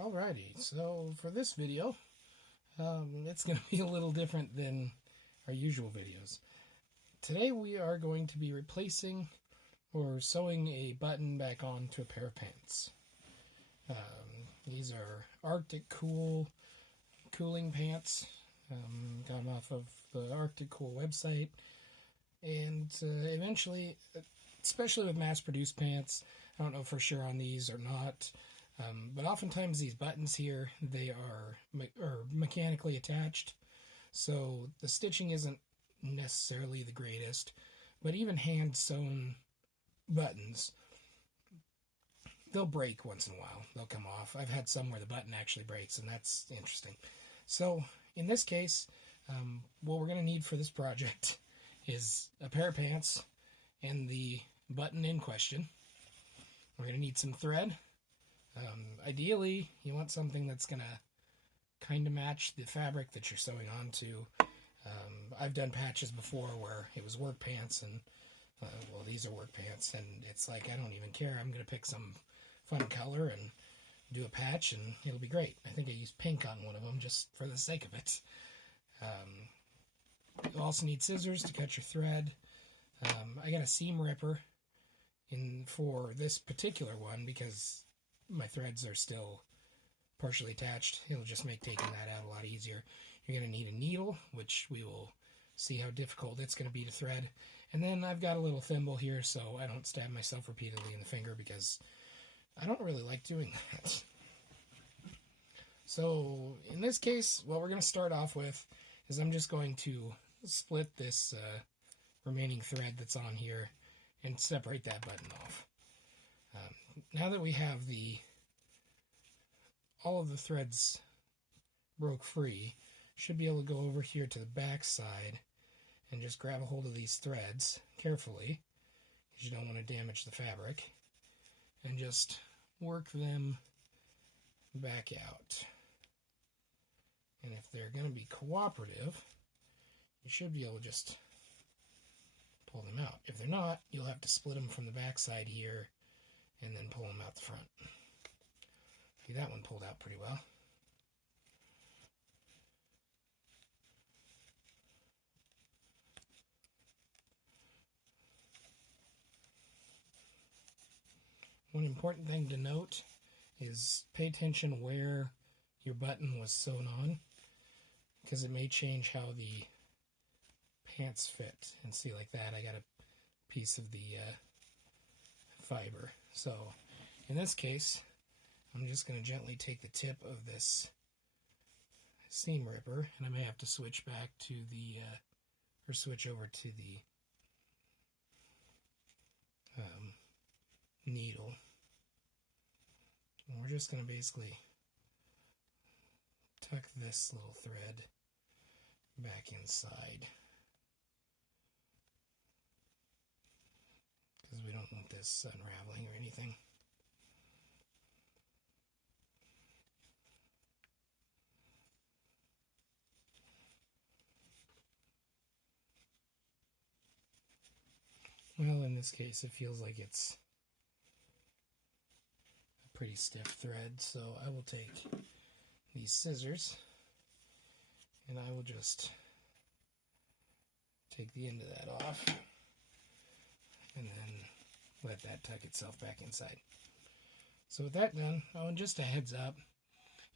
Alrighty, so for this video, it's going to be a little different than our usual videos. Today we are going to be replacing or sewing a button back onto a pair of pants. These are Arctic cooling pants. Got them off of the Arctic Cool website. And eventually, especially with mass-produced pants, I don't know for sure on these or not, but oftentimes these buttons here, they are mechanically attached, so the stitching isn't necessarily the greatest, but even hand-sewn buttons, they'll break once in a while. They'll come off. I've had some where the button actually breaks, and that's interesting. So in this case, what we're going to need for this project is a pair of pants and the button in question. We're going to need some thread. Ideally, you want something that's going to kind of match the fabric that you're sewing onto. I've done patches before where it was work pants, and well, these are work pants, and it's like, I don't even care. I'm going to pick some fun color and do a patch, and it'll be great. I think I used pink on one of them just for the sake of it. You'll also need scissors to cut your thread. I got a seam ripper for this particular one because my threads are still partially attached. It'll just make taking that out a lot easier. You're going to need a needle, which we will see how difficult it's going to be to thread. And then I've got a little thimble here so I don't stab myself repeatedly in the finger because I don't really like doing that. So in this case, what we're going to start off with is I'm just going to split this remaining thread that's on here and separate that button off. Now that we have all of the threads broke free, should be able to go over here to the back side and just grab a hold of these threads carefully, because you don't want to damage the fabric, and just work them back out. And if they're going to be cooperative, you should be able to just pull them out. If they're not, you'll have to split them from the back side here and then pull them out the front. See, that one pulled out pretty well. One important thing to note is pay attention where your button was sewn on, because it may change how the pants fit. And see, like that, I got a piece of the fiber. So in this case, I'm just going to gently take the tip of this seam ripper, and I may have to switch back to or switch over to the needle. And we're just going to basically tuck this little thread back inside, because we don't want this unraveling or anything. Well, in this case, it feels like it's a pretty stiff thread, so I will take these scissors and I will just take the end of that off and then let that tuck itself back inside. So with that done, oh, and just a heads up,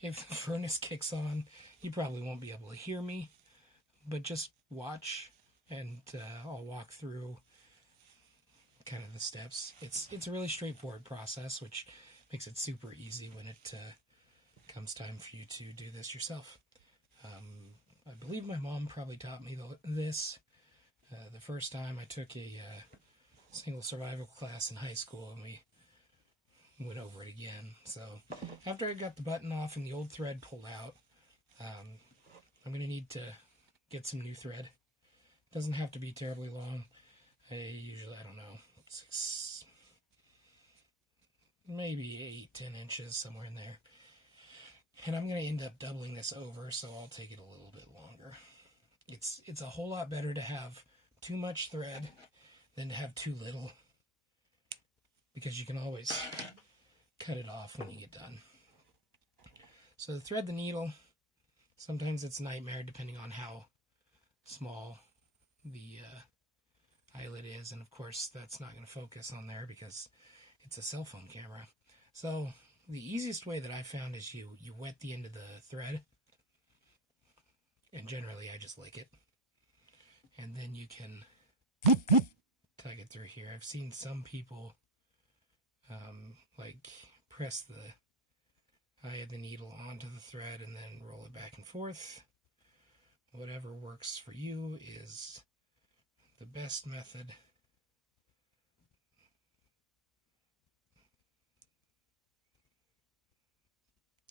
if the furnace kicks on, you probably won't be able to hear me, but just watch and I'll walk through kind of the steps. It's a really straightforward process, which makes it super easy when it comes time for you to do this yourself. I believe my mom probably taught me this the first time I took a single survival class in high school, and we went over it again. So after I got the button off and the old thread pulled out, I'm going to need to get some new thread. It doesn't have to be terribly long. I don't know, 6, maybe 8, 10 inches, somewhere in there. And I'm going to end up doubling this over, so I'll take it a little bit longer. It's a whole lot better to have too much thread than to have too little, because you can always cut it off when you get done. So to thread the needle, sometimes it's a nightmare depending on how small the eyelet is, and of course that's not going to focus on there because it's a cell phone camera. So the easiest way that I found is you wet the end of the thread, and generally I just lick it, and then you can tug it through here. I've seen some people like press the eye of the needle onto the thread and then roll it back and forth. Whatever works for you is the best method.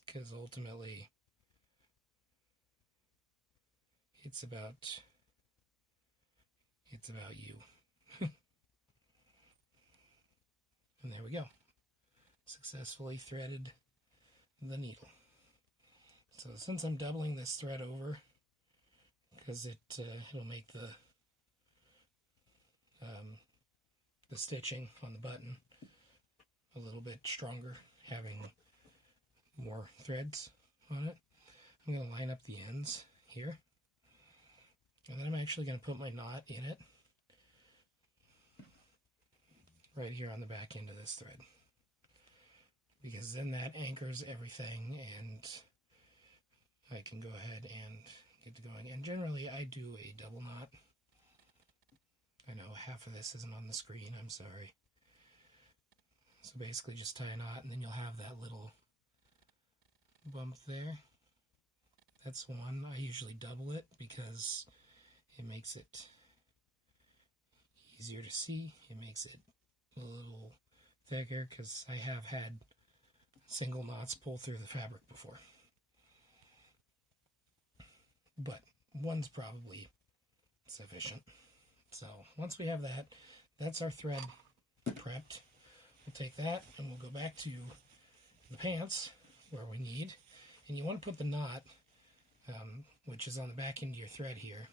Because ultimately it's about you. And there we go. Successfully threaded the needle. So since I'm doubling this thread over, because it'll make the stitching on the button a little bit stronger, having more threads on it, I'm going to line up the ends here, and then I'm actually going to put my knot in it right here on the back end of this thread, because then that anchors everything and I can go ahead and get to going. And generally I do a double knot. I know half of this isn't on the screen, I'm sorry. So basically just tie a knot, and then you'll have that little bump there. That's one. I usually double it because it makes it easier to see. It makes it a little thicker, because I have had single knots pull through the fabric before. But one's probably sufficient. So once we have that, that's our thread prepped. We'll take that and we'll go back to the pants where we need. And you want to put the knot, which is on the back end of your thread here.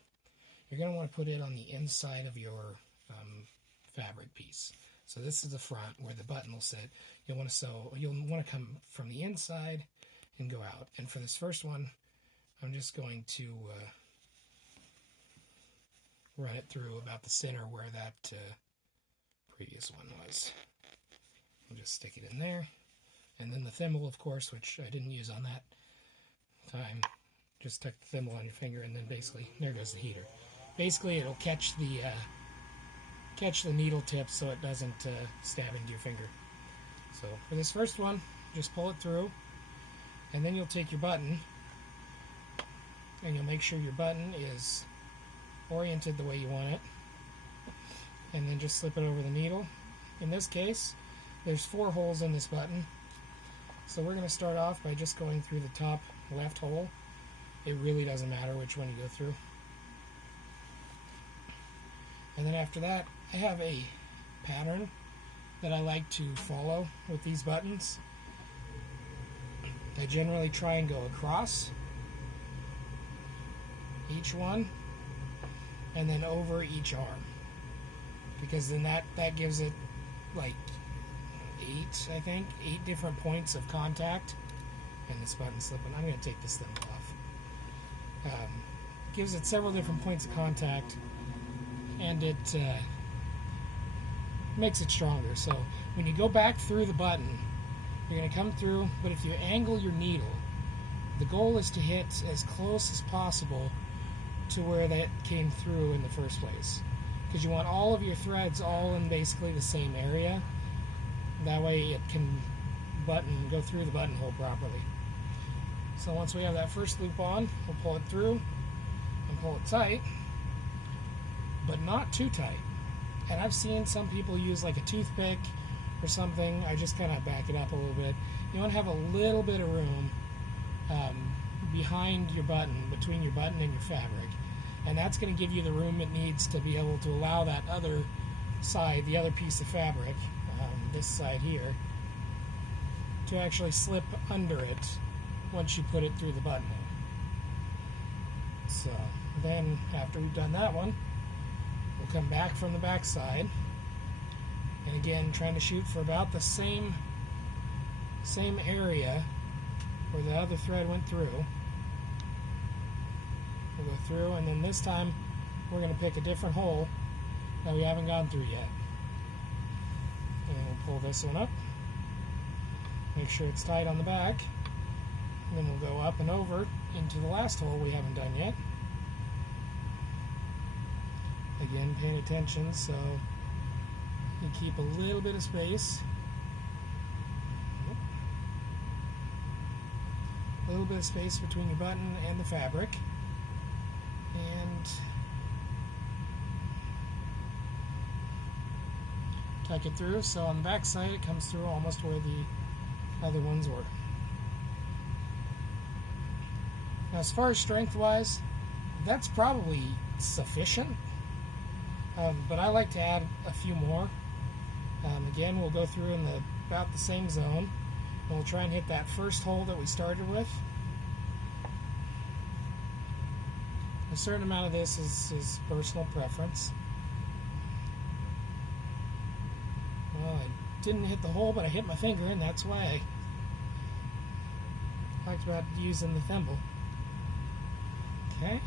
You're going to want to put it on the inside of your fabric piece. So this is the front where the button will sit. You'll want to come from the inside and go out. And for this first one, I'm just going to run it through about the center where that previous one was. I'll just stick it in there. And then the thimble, of course, which I didn't use on that time, just tuck the thimble on your finger, and then basically, there goes the heater. Basically, it'll catch the needle tip so it doesn't stab into your finger. So for this first one, just pull it through, and then you'll take your button, and you'll make sure your button is oriented the way you want it, and then just slip it over the needle. In this case, there's 4 holes in this button, so we're going to start off by just going through the top left hole. It really doesn't matter which one you go through. And then after that, I have a pattern that I like to follow with these buttons. I generally try and go across each one and then over each arm, because then that gives it like 8 different points of contact. And this button's slipping. I'm going to take this thing off. Gives it several different points of contact, and it makes it stronger. So when you go back through the button, you're going to come through, but if you angle your needle, the goal is to hit as close as possible to where that came through in the first place, because you want all of your threads all in basically the same area. That way it can go through the buttonhole properly. So once we have that first loop on, we'll pull it through and pull it tight, but not too tight. And I've seen some people use like a toothpick or something. I just kind of back it up a little bit. You want to have a little bit of room behind your button, between your button and your fabric. And that's going to give you the room it needs to be able to allow that other side, the other piece of fabric, this side here, to actually slip under it once you put it through the buttonhole. So then after we've done that one, we'll come back from the back side, and again trying to shoot for about the same area where the other thread went through. We'll go through, and then this time we're going to pick a different hole that we haven't gone through yet. And we'll pull this one up. Make sure it's tight on the back. And then we'll go up and over into the last hole we haven't done yet. Again, paying attention so you keep a little bit of space. A little bit of space between your button and the fabric. And tuck it through so on the back side it comes through almost where the other ones were. Now, as far as strength-wise, that's probably sufficient, but I like to add a few more. Again, we'll go through in about the same zone, and we'll try and hit that first hole that we started with. A certain amount of this is personal preference. Well, I didn't hit the hole, but I hit my finger, and that's why I talked about using the thimble. Okay.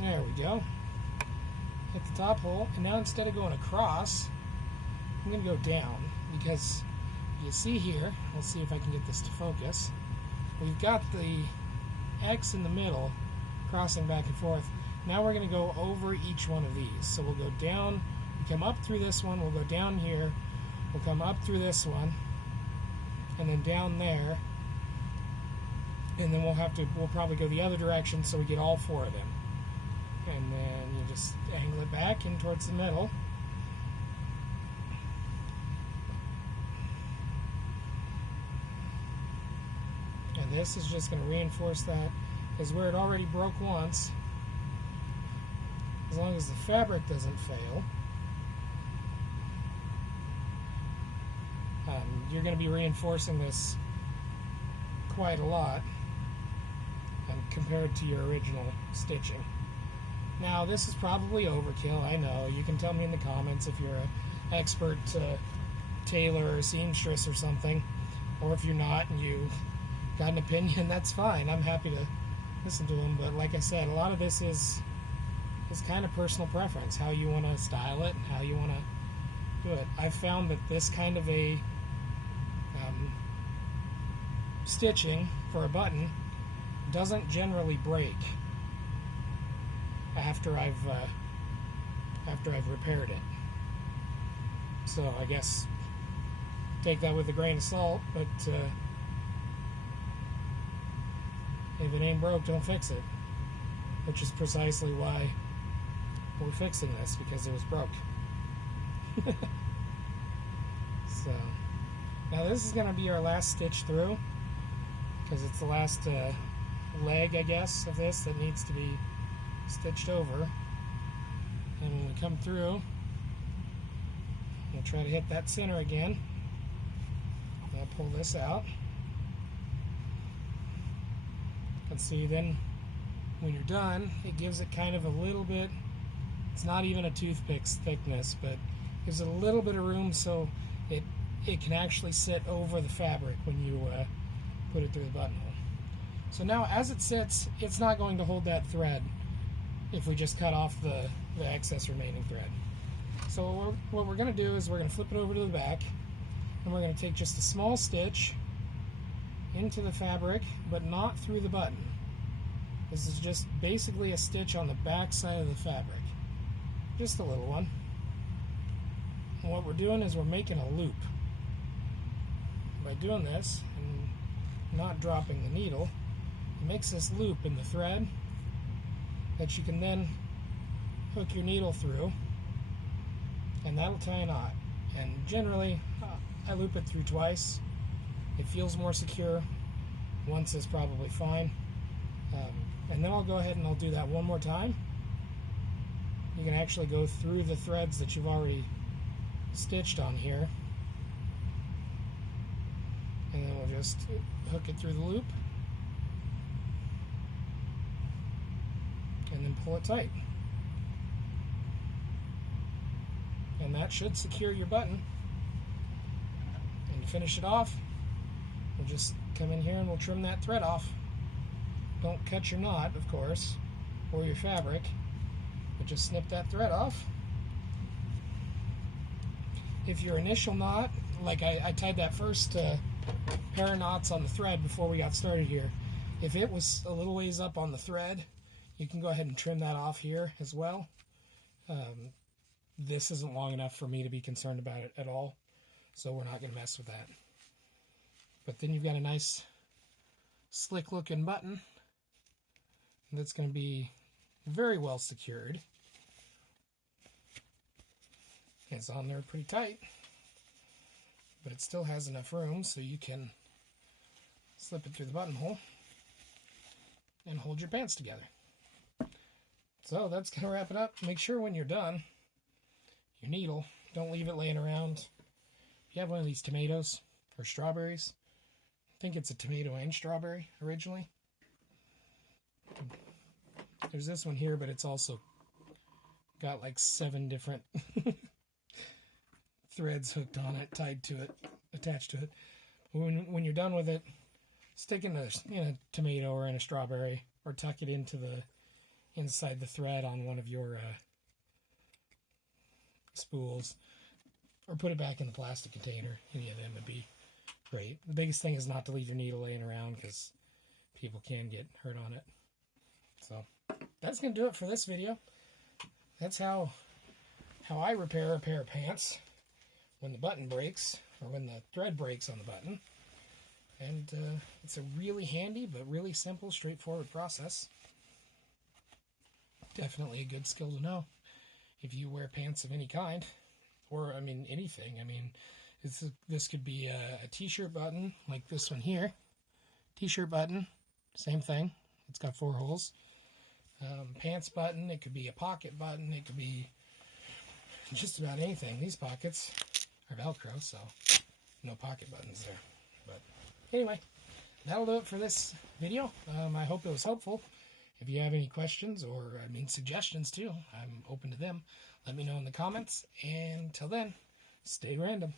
There we go. Hit the top hole, and now instead of going across, I'm going to go down, because you see here, let's see if I can get this to focus, we've got the X in the middle crossing back and forth. Now we're going to go over each one of these. So we'll go down, we come up through this one, we'll go down here, we'll come up through this one, and then down there, and then we'll probably go the other direction so we get all four of them. And then you just angle it back in towards the middle. And this is just going to reinforce that, because where it already broke once, as long as the fabric doesn't fail, you're going to be reinforcing this quite a lot compared to your original stitching. Now, this is probably overkill, I know. You can tell me in the comments if you're an expert tailor or seamstress or something, or if you're not and you got an opinion, that's fine. I'm happy to listen to them, but like I said, a lot of this is kind of personal preference, how you want to style it and how you want to do it. I've found that this kind of a stitching for a button doesn't generally break after I've repaired it. So I guess take that with a grain of salt, but if it ain't broke, don't fix it. Which is precisely why we're fixing this, because it was broke. So now this is going to be our last stitch through, because it's the last leg, I guess, of this that needs to be stitched over. And when we come through, we'll try to hit that center again. I'll pull this out. And see, then when you're done, it gives it kind of a little bit, it's not even a toothpick's thickness, but gives it a little bit of room so it can actually sit over the fabric when you put it through the buttonhole. So now as it sits, it's not going to hold that thread if we just cut off the excess remaining thread. So what we're going to do is we're going to flip it over to the back, and we're going to take just a small stitch into the fabric, but not through the button. This is just basically a stitch on the back side of the fabric. Just a little one. And what we're doing is we're making a loop. By doing this and not dropping the needle, it makes this loop in the thread that you can then hook your needle through, and that'll tie a knot. And generally, I loop it through twice. It feels more secure. Once is probably fine. And then I'll go ahead and I'll do that one more time. You can actually go through the threads that you've already stitched on here. And then we'll just hook it through the loop. And then pull it tight. And that should secure your button. And you finish it off, we'll just come in here and we'll trim that thread off. Don't cut your knot, of course, or your fabric, but just snip that thread off. If your initial knot, like I tied that first pair of knots on the thread before we got started here, if it was a little ways up on the thread, you can go ahead and trim that off here as well. This isn't long enough for me to be concerned about it at all, so we're not going to mess with that. But then you've got a nice slick looking button that's going to be very well secured. It's on there pretty tight, but it still has enough room so you can slip it through the buttonhole and hold your pants together. So that's going to wrap it up. Make sure when you're done, your needle, don't leave it laying around. If you have one of these tomatoes or strawberries, I think it's a tomato and strawberry originally. There's this one here, but it's also got like 7 different threads hooked on it, tied to it, attached to it. When you're done with it, stick it in a tomato or in a strawberry, or tuck it into the inside the thread on one of your spools, or put it back in the plastic container. Any of them would be great. The biggest thing is not to leave your needle laying around, because people can get hurt on it. So that's going to do it for this video. That's how I repair a pair of pants when the button breaks, or when the thread breaks on the button. And it's a really handy but really simple, straightforward process. Definitely a good skill to know if you wear pants of any kind, or I mean anything. I mean, this could be a t-shirt button like this one here. T-shirt button, same thing. It's got 4 holes. Pants button, it could be a pocket button, it could be just about anything. These pockets are Velcro, so no pocket buttons there. But anyway, that'll do it for this video. I hope it was helpful. If you have any questions, or suggestions too, I'm open to them. Let me know in the comments. And till then, stay random.